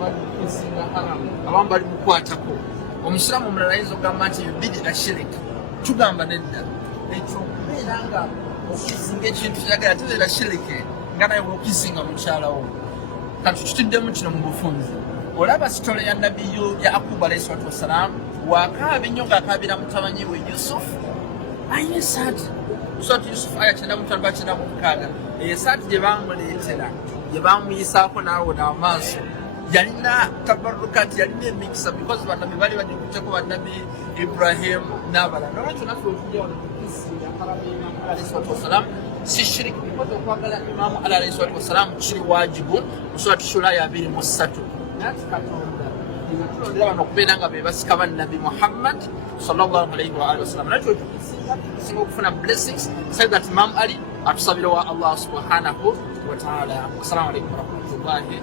Balimukisinga haram abamu balimukwatako omusiramu omulala ayinza okugamba nti bid'a shirik tugamba nedda ekyo okubeera nga okisinga ekintu kyagala tebeera shiriki nga naye okisinga mukyalawo kati tutuddemu kino mu bufunze olaba sitole ya nabbiyu Yakubu alayhi salatu wassalamu wakaaba ennyo ng'akaabira mutabanyi we Yusufu ayina esaati Suratu Yusufu aya 9:96 eyo esaati gye bamuleetera gye bamuyisaako n'awona amaaso yalina tabarukati yalina emikisa because bannabi bali bagikutteko bannabi Ibrahim n'abalala nolwekyo naffe otujja wano tukisinga harama Imaamu alayhi salatu wassalamu si shiriki because okwagala Imaamu alayhi salatu wassalamu kiri wajibu mu Suratu Shura ya 23 nati Katonda tulondera bano okubeera nga be basika bannabi Muhammad sallallahu alayhi wa alihi wasallam nakyo tukisinga okufuna blessings say that Imam Ali atusabira wa Allah subhanahu wa ta'ala. Assalamu alaykum wa rahmatullahi